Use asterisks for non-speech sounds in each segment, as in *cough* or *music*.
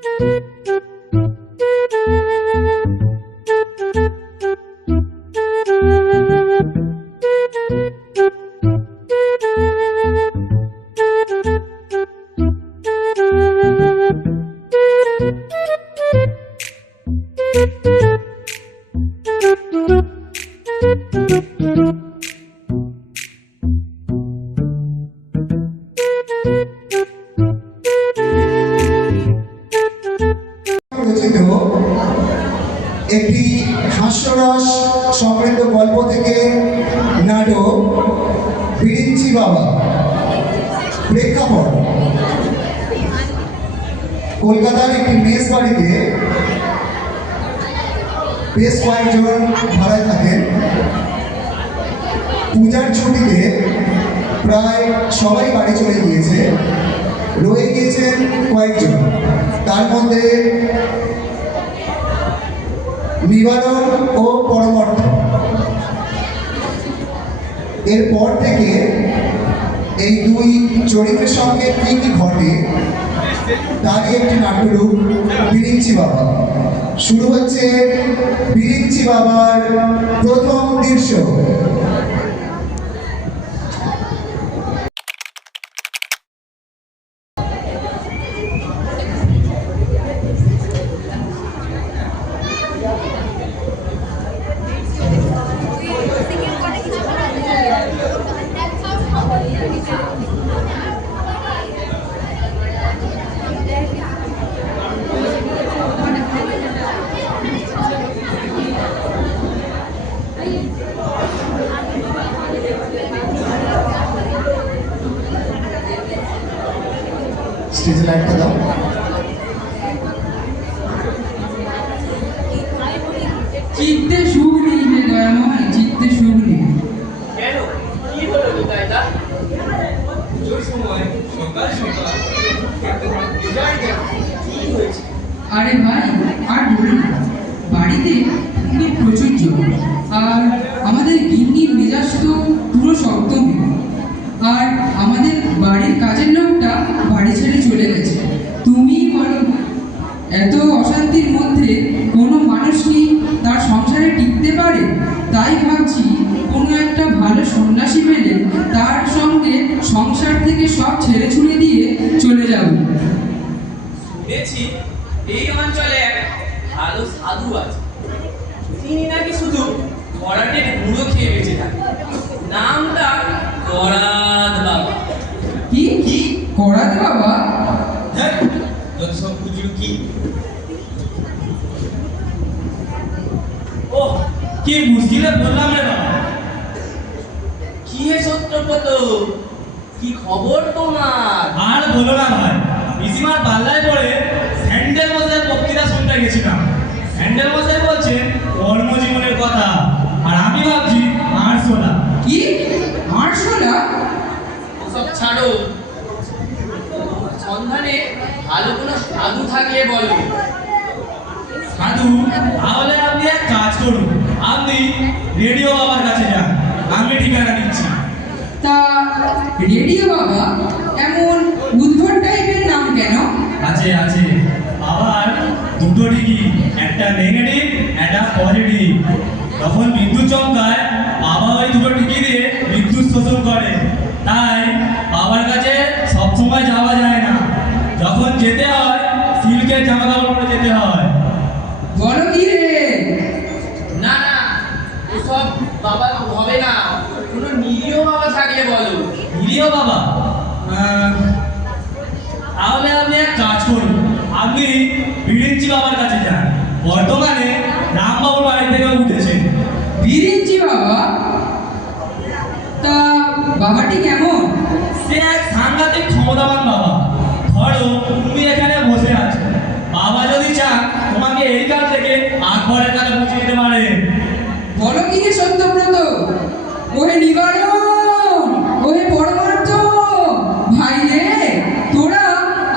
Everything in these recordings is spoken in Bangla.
Thank *laughs* you. একটি হাস্যরস সমৃদ্ধ গল্প থেকে নাটক, বিরিঞ্চি বাবা, প্রেক্ষাপট। কলকাতার একটি মেস বাড়িতে বেশ কয়েকজন ভাড়ায় থাকেন। পূজার ছুটিতে প্রায় সবাই বাড়ি চলে গিয়েছে। রয়ে গিয়েছেন কয়েকজন। তার মধ্যে নিবারণ ও পরমর্থ এরপর থেকে এই দুই চরিত্রের সঙ্গে কি কি ঘটে তারই একটি নাট্যরূপ বিরিঞ্চি বাবা। শুরু হচ্ছে বিরিঞ্চি বাবার প্রথম দৃশ্য। থেকে সব ছেড়ে ছুড়ে দিয়ে চলে যাব। শুনেছি এই অঞ্চলে এক ভালো সাধু আছে। তিনি নাকি শুধু করাটের গুঁড়ো খেয়ে বেঁচে থাকে নামটা করাত বাবা। কি? কি? করাতে বাবা? হ্যাঁ যত সব কি? ও কি মুশকিলে বললাম রে বাবা। কি হে সত্যব্রত কি খবর তোমার? আর বলো না ভাই। পিসিমার পাল্লায় পড়ে স্যান্ডেল মশাই বক্তৃতা শুনতে গেছিলাম। স্যান্ডেল মশাই বলছেন কর্মজীবনের কথা। আর আমি ভাবছি আর শোনা। কি? আটশোলা ওসব ছাড়ো। সন্ধানে ভালো কোনো সাধু থাকলে বলো। সাধু? তাহলে আপনি এক কাজ করুন। আপনি রেডিও বাবার কাছে যান। আমি ঠিকানা দিচ্ছি। রেডিও বাবা এমন উদ্ভট টাইপের নাম কেন? আছে আছে। আবার দুটো ডিগ্রি, একটা নেগেটিভ, একটা পজিটিভ। তখন বিদ্যুৎ চমকায়, বাবা ওই দুটো টিকি দিয়ে বিদ্যুৎ শোষণ করে। তাই বাবার কাছে সবসময় যাওয়া যায় না যখন যেতে হয় সিল্কের জামা কাপড় পরে যেতে হয় বলো কি রে না না ওসব বাবা হবে না কোনো নিরীহ বাবা থাকলে বলো নিরীহ বাবা আহ, তাহলে আপনি এক কাজ করুন আপনি বিরিঞ্চি বাবার কাছে যান বর্তমানে রামবাবুর বাড়ি থেকে উঠেছেন বিরিঞ্চি বাবা? তা বাবাটি কেমন? সে এক সাংঘাতিক ক্ষমতাবান বাবা। ধরো তুমি এখানে বসে আছো। বাবা যদি চান তোমাকে এই কাজ থেকে আকবরের কাছে পৌঁছে দিতে পারে। বলো কি সত্যব্রত? ওহে নিবারণ ওহে পরমার্থ ভাই রে তোরা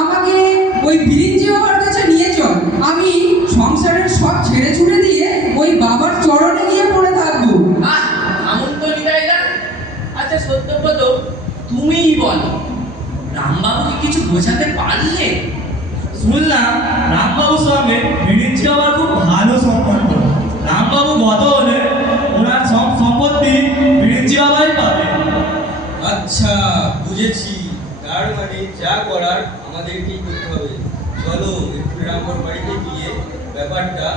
আমাকে ওই বিরিঞ্চি বাবার কাছে নিয়ে চল আমি সংসারের সব ছেড়ে ছুড়ে দিয়ে ওই বাবার চরণে গিয়ে পড়ে থাকব আহ আমন তো নিতাইদা আচ্ছা সত্যব্রত তুমিই বলো রামবাবুকে কিছু বোঝাতে পারলে? শুনলাম রামবাবুর সঙ্গে বিরিঞ্চি বাবার খুব ভালো সম্পর্ক। রামবাবু গত হলে ওনার সব সম্পত্তি বিরিঞ্চি বাবাই পাবে। আচ্ছা বুঝেছি। তার মানে যা করার আমাদেরকেই করতে হবে। চলো একটু রামপুর বাড়িতে গিয়ে ব্যাপারটা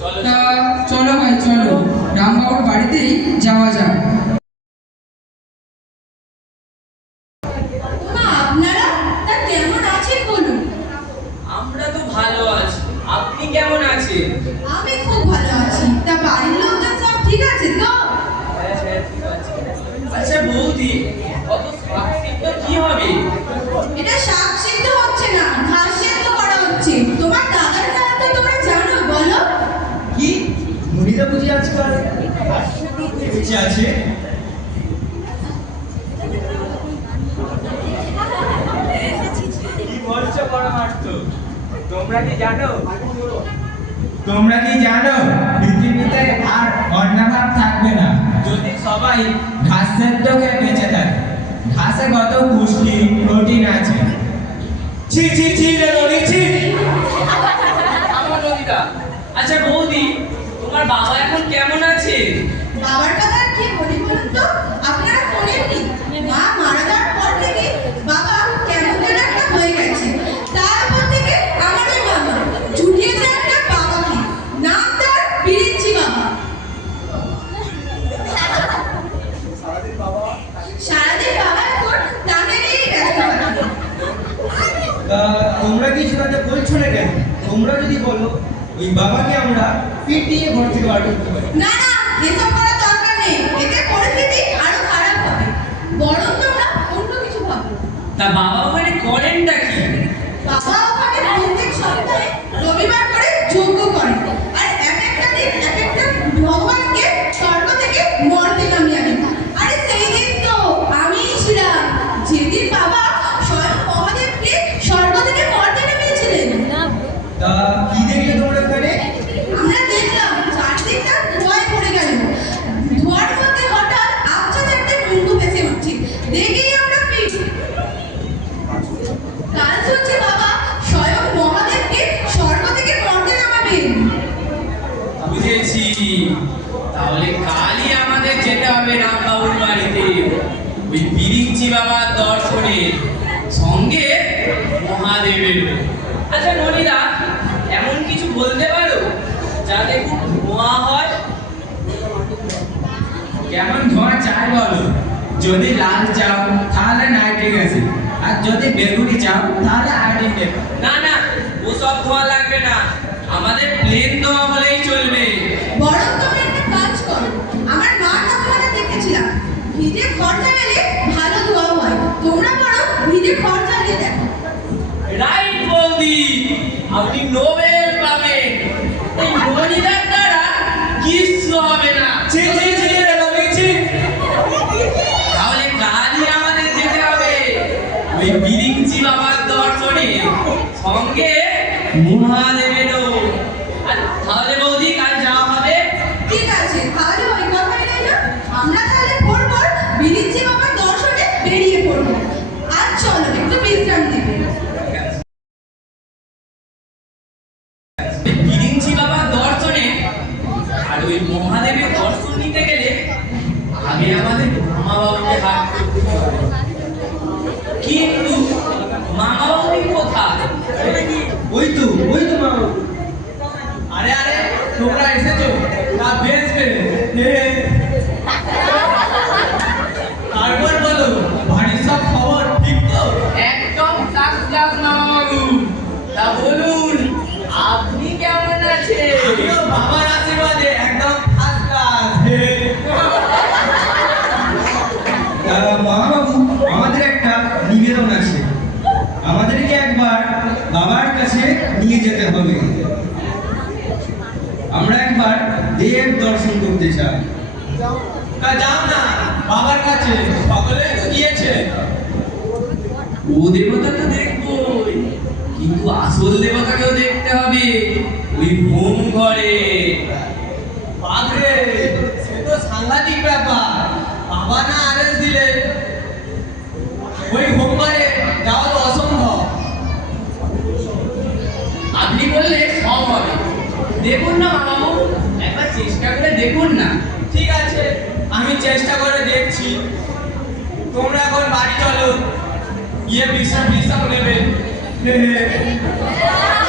চলো চলো ভাই চলো। রামবাবুর বাড়িতেই যাওয়া যাক মা আপনারা তা কেমন আছেন বলুন আমরা তো ভালো আছি আপনি কেমন আছেন আমি খুব ভালো আছি তা বাড়ির লোকজন সব ঠিক আছে তো আচ্ছা বৌদি অত শাকসিদ্ধ কি হবে এটা শাক সিদ্ধ হচ্ছে না ঘাস সিদ্ধ করা হচ্ছে তোমার দাদার খেলা তো তোমরা জানো বলো কি মনিদা বুঝি আজকাল বেঁচে আছে? তোমরা কি জানো? পৃথিবীতে আর অন্নভাব থাকবে না। যদি সবাই ঘাস সেদ্ধ বেঁচে থাকে, ঘাসে কত পুষ্টি, প্রোটিন আছে? ছি ছি ছি রে রনি ছি। আমার নদীটা। আচ্ছা বৌদি, তোমার বাবা এখন কেমন আছে? বাবার কথা আর কি বলি বলুন তো আপনারা শোনেননি মা মারা যাওয়ার পর থেকে বাবা কেমন যেন একটা হয়ে গেছে তারপর থেকে আমার ওই মামা জুটিয়েছে একটা বাবাকে নাম তার বিরিঞ্চি বাবা সারাদিন বাবা এখন তাকে নিয়েই ব্যস্ত থাকে তা তোমরা কি সেটাতে বলছো না কেন? তোমরা যদি বলো ওই বাবাকে আমরা পিটিয়ে ঘর থেকে বার করতে পারি। না না এসব করার দরকার নেই। এতে পরিস্থিতি আরও খারাপ হবে। বরং তোমরা অন্য কিছু ভাবো তা বাবা ওখানে করেনটা কি? বাবা ওখানে প্রত্যেক সপ্তাহে রবিবার করে যোগ্য করে আর এক একটা দিন এক একটা ভগবানকে স্বর্গ থেকে মর্তে নামিয়ে আনেন আরে সেই দিন তো আমিই ছিলাম যেদিন বাবা স্বয়ং মহাদেবকে স্বর্গ থেকে মর্তে নামিয়েছিলেন তা কি দেখলে তোমরা ওখানে আমরা দেখলাম চারদিকটা ধোঁয়ায় পড়ে গেল ধোঁয়ার মধ্যে হঠাৎ আবছা চারটে মুন্ডু ভেসে উঠছে দেখেই আমরা ফিট কাল শুনছি বাবা স্বয়ং মহাদেবকে স্বর্গ থেকে মর্তে নামাবেন বুঝেছি তাহলে কালই আমাদের যেতে হবে রামবাবুর বাড়িতে ওই বিরিঞ্চি বাবার দর্শনে সঙ্গে মহাদেবের আচ্ছা মনিরা এমন কিছু বলতে পারো যাতে খুব ধোঁয়া হয় কেমন ধোঁয়া চাই বলো? যদি লাল চাও তাহলে নাইট্রিক অ্যাসিড আর যদি বেগুনি চাও তাহলে আয়োডিন দেবে না না ওসব ধোঁয়া লাগবে না। আমাদের প্লেন ধোঁয়া হলেই চলবে। বরং তুমি একটা কাজ করো। আমার মা ঠাকুমাকে দেখেছিলাম। ভিজে ঘর জ্বালালে ভালো ধোয়া হয়। তোমরা বরং ভিজে ঘর জ্বালিয়ে দেখো। রাইট বৌদি আপনি নোবেল পাবেন এই মনিদার দ্বারা কিচ্ছু হবে না ছি ছি ছি রে রনি ছি তাহলে কালই আমাদের যেতে হবে ওই বিরিঞ্চি বাবার দর্শনে সঙ্গে মহাদেবেরও আর তাহলে বৌদি কাল যাওয়া হবে ঠিক আছে তাহলে ওই কথাই রইল আমরা তাহলে ভোর ভোর বিরিঞ্চি বাবার দর্শনে বেরিয়ে পড়ব আর চলো একটু বিশ্রাম নেবে ওই বিরিঞ্চি বাবার দর্শনে আর ওই মহাদেবের দর্শন নিতে গেলে আগে আমাদের মামা বাবাকে হাত করতে হবে কিন্তু মামা বাবু কোথায় ওই তো ওই তো মামা আরে আরে তোমরা এসেছ। তা বেশ বেশ। তারপর বলো বাড়ির সব খবর ঠিক তো? একদম ক্লাস ক্লাস মামা বাবু। তা বলুন আপনি কেমন আছেন? আমিও বাবার আশীর্বাদে একদম ফার্স্ট ক্লাস হে তা মহাবাবু আমাদের একটা নিবেদন আছে আমাদেরকে একবার বাবার কাছে নিয়ে যেতে হবে আমরা একবার দেব দর্শন করতে চাই। তা যাও না বাবার কাছে। সকলে গিয়েছে। ও দেবতা তো দেখবই কিন্তু আসল দেবতাকেও দেখতে হবে। ওই হোম ঘরে। বাপরে সে তো সাংঘাতিক ব্যাপার। বাবা না আদেশ দিলে। ওই হোমবারে যাওয়া দেখুন না, মামামু। একবার চেষ্টা করে দেখুন না। ঠিক আছে, আমি চেষ্টা করে দেখছি। তোমরা এখন বাড়ি চলো। ইয়ে বিশ্রাম বিশ্রাম নেবে। *laughs*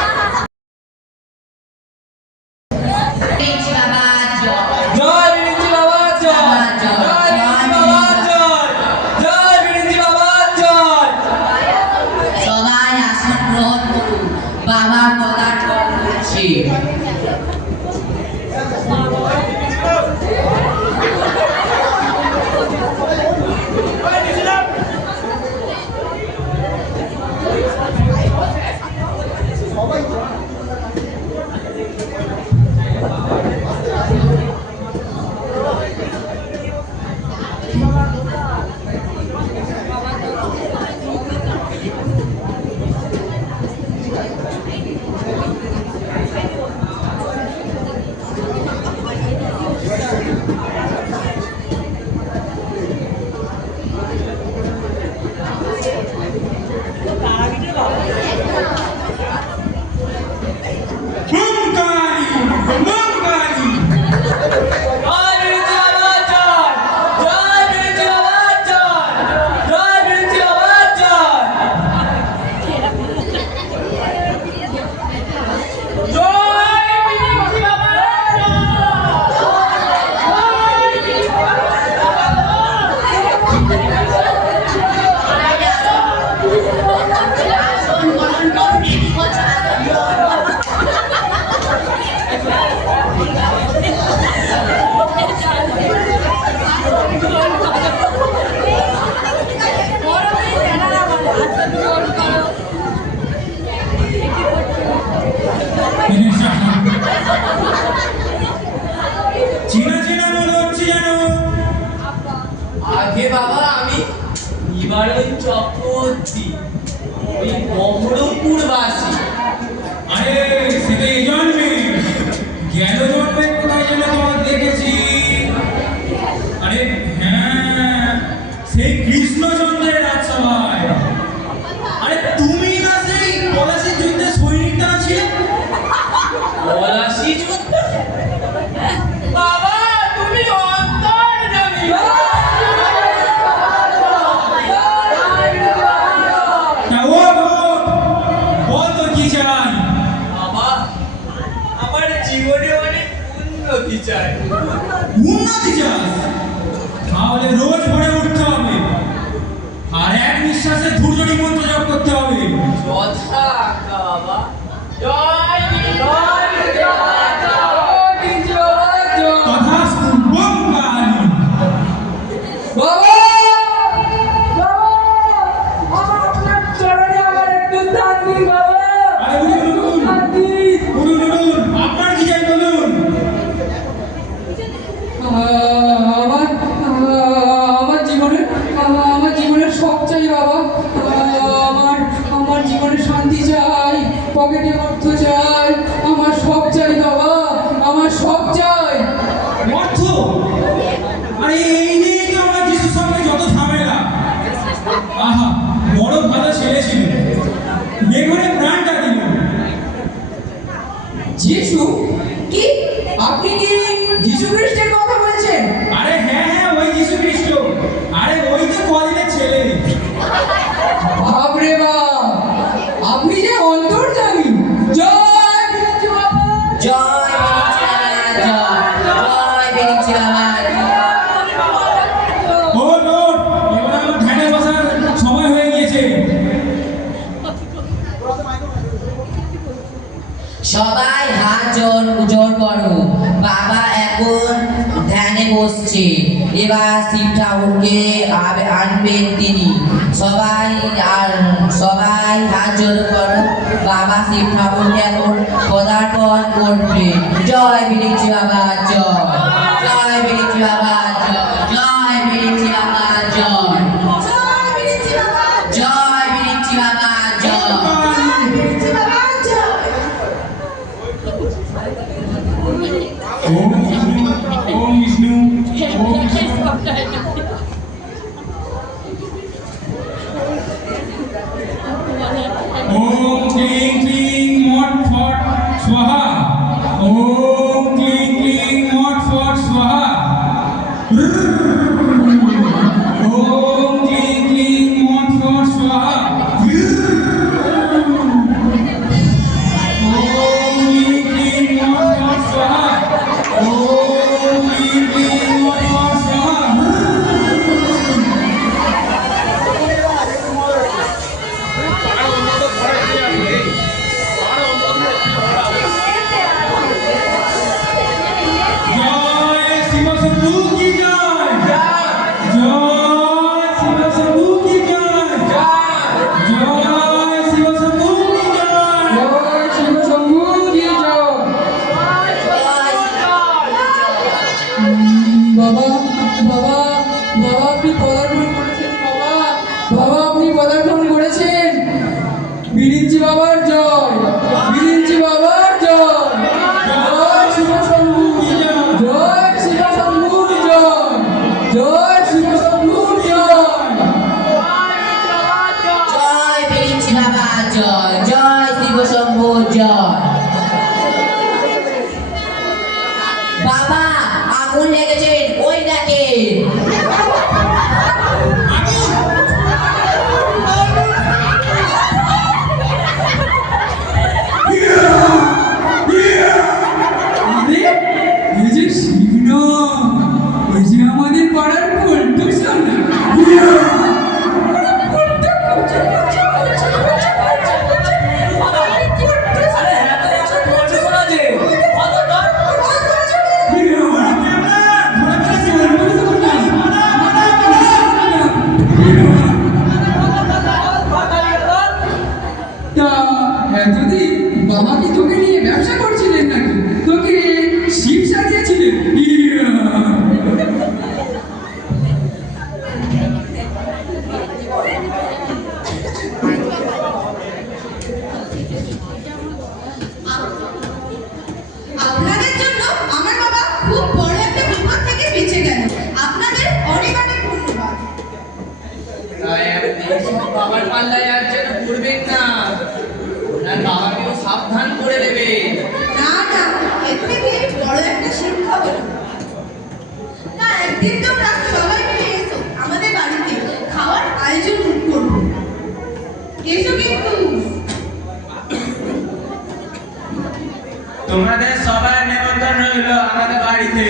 সূর্যটি মন্ত্র জপ করতে হবে। যিশু কি? আপনি কি যিশু খ্রিস্টের সবাই হাত জোর জোর করো। বাবা এখন ধ্যানে বসছে। এবার শিব ঠাকুরকে আনবেন তিনি। সবাই আর সবাই হাত জোর করো। বাবা শিব ঠাকুরকে এখন পদার্পণ করবে। জয় বিরিক্ষ বাবা, জয়। জয় বিরিক্ষ বাবা। うん。हवा अपनी बदल তোমাদের সবার নিমন্ত্রণ রইল আমাদের বাড়িতে।